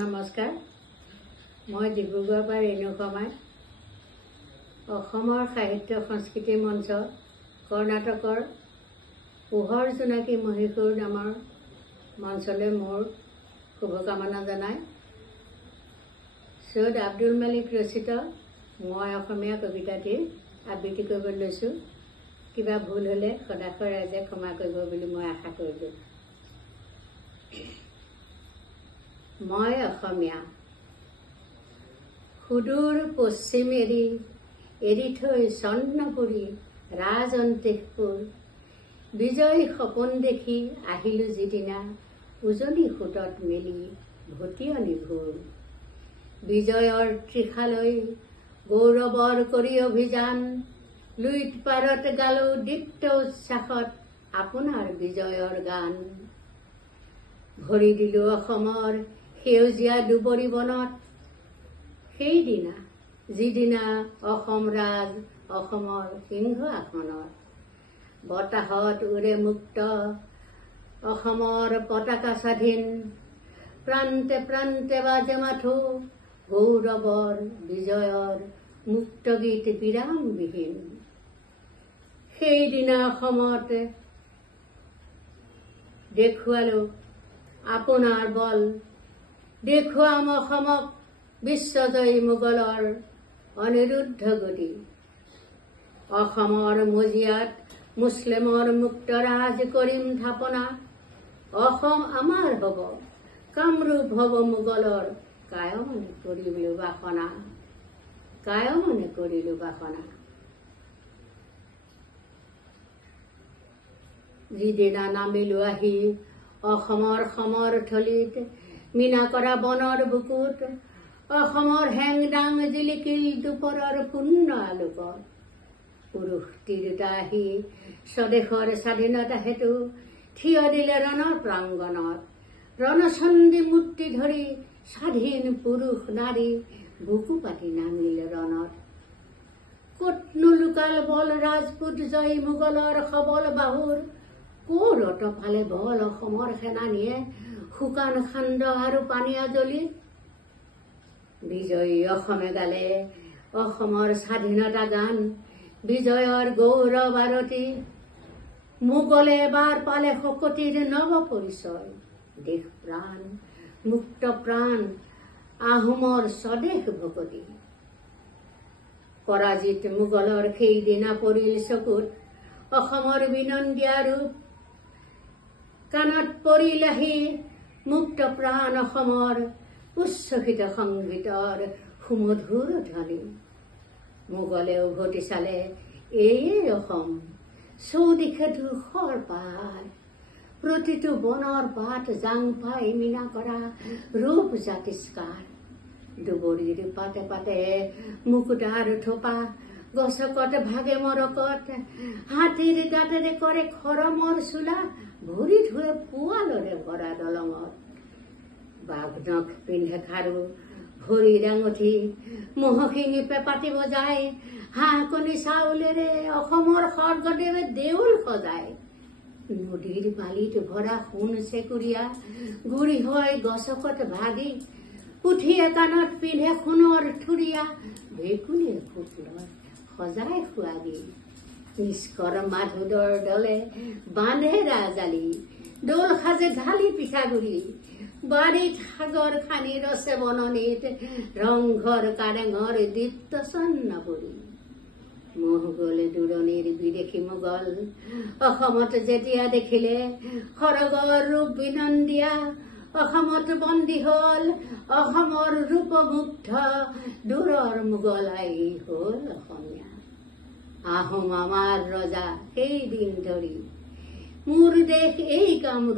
নমস্কাৰ, মই ডিব্ৰুগড়ৰ পৰা ৰেণু কমাই। অসমৰ সাহিত্য সংস্কৃতি মঞ্চ কৰ্ণাটকৰ পোহৰ জোনাকী মহীশূৰ নামৰ মঞ্চলৈ মোৰ শুভকামনা জনাই সৈয়দ আব্দুল মালিক ৰচিত মই অসমীয়া কবিতাটিৰ আবৃত্তি কৰিব লৈছোঁ। কিবা ভুল হ'লে সদাশয় ৰাইজে ক্ষমা কৰিব বুলি মই আশা কৰিলোঁ। মই অসমীয়া সুদূৰ পশ্চিম এৰি থৈ চন্দ্ৰপুৰী ৰাজন্তেশপুৰ বিজয় সপোন দেখি আহিলো যিদিনা উজনি সোঁতত মেলি ভটিয়নি ভোৰ বিজয়ৰ ত্ৰিশালৈ গৌৰৱৰ কৰি অভিযান লুইত পাৰত গালো দীপ্ত উচ্ছ্বাসত আপোনাৰ বিজয়ৰ গান ভৰি দিলো অসমৰ সেউজীয়া দুবৰি বনত সেইদিনা যিদিনা অসম ৰাজ অসমৰ সিংহ আসনত বতাহত উৰে মুক্ত অসমৰ পতাকা স্বাধীন প্ৰান্তে প্ৰান্তে বাজে মাথো গৌৰৱৰ বিজয়ৰ মুক্ত গীত বিৰামবিহীন সেইদিনা অসমত দেখুৱালো আপোনাৰ বল দেখুৱাম অসমক বিশ্বজয়ী মোগলৰ অনিৰুদ্ধ গতি অসমৰ মজিয়াত মুছলিমৰ মুক্ত ৰাজ কৰিম থাপনা অসম আমাৰ হব কামৰূপ হব মোগলৰ কায়মনে কৰিলো বাসনা যিদিনা নামিলো আহি অসমৰ সমৰ থলীত মীনা কৰা বনৰ বুকুত অসমৰ হেংদাং জিলিকিল দুপৰৰ পূৰ্ণ আলোকত পুৰুষ তিৰোতা আহি স্বদেশৰ স্বাধীনতা হেতু থিয় দিলে ৰণৰ প্ৰাংগণত ৰণচণ্ডী মূৰ্তি ধৰি স্বাধীন পুৰুষ নাৰী বুকু পাতি নামিল ৰণত কতনো লুকাল বল ৰাজপুত জয়ী মোগলৰ সবল বাহুৰ ক'ত পালে বল অসমৰ সেনানীয়ে শুকান খাণ্ড আৰু পানীয়া জ্বলি বিজয়ী অসমে গালে অসমৰ স্বাধীনতা গান বিজয়ৰ গৌৰৱ আৰতি মোগলে এবাৰ পালে শকতিৰ নৱ পৰিচয় দেশ প্ৰাণ মুক্ত প্ৰাণ আহোমৰ স্বদেশ ভকতি পৰাজিত মোগলৰ সেইদিনা পৰিল চকুত অসমৰ বিনন্দীয়া ৰূপ কাণত পৰিল আহি মুক্ত প্ৰাণ অসমৰ উচ্ছ্বসিত সংগীতৰ সুমধুৰ ধ্বনি মোগলে উভতি চালে এয়ে অসম চৌদিশে ধূসৰ পাহাৰ প্ৰতিটো বনৰ পাত জাং পাই মীনা কৰা ৰূপ জাতিষ্কাৰ দুবৰিৰ পাতে পাতে মুকুতাৰ থোপা গছকত ভাগে মৰকত হাতীৰ দাঁতেৰে কৰে খৰমৰ চোলা ভৰি ধুৱে পোৱালৰে ভৰা দলঙত বাঘ নখ পিন্ধে খাৰু ভৰিৰ আঙঠি মহশিঙি পেপাতি বজায় হাঁহ কণী চাউলেৰে অসমৰ স্বৰ্গদেৱে দেউল সজায় নদীৰ বালিত ভৰা সোণ চেকুৰীয়া গুৰি হয় গছকত ভাগি পুঠিয়ে কাণত পিন্ধে সোণৰ থুৰীয়া ভেকুলীয়ে ফুটলৰ সজাই খুৱাগি নিষ্কৰ মাধুদৰ দলে বান্ধে ৰাজালি দোল সাজে ঢালি পিঠাগুৰি বাৰীত সাগৰ খানি ৰচে বননিত ৰংঘৰ কাৰেঙৰ দীপ্ত চন্নপুৰী মোহ গলে দূৰণিৰ বিদেশী মোগল অসমত যেতিয়া দেখিলে সৰগৰ ৰূপ বিনন্দীয়া অসমত বন্দী হল অসমৰ ৰূপমুগ্ধ দূৰৰ মোগলাই হল অসমীয়া আহোম আমাৰ ৰজা সেইদিন ধৰি মোৰ দেশ এই কাম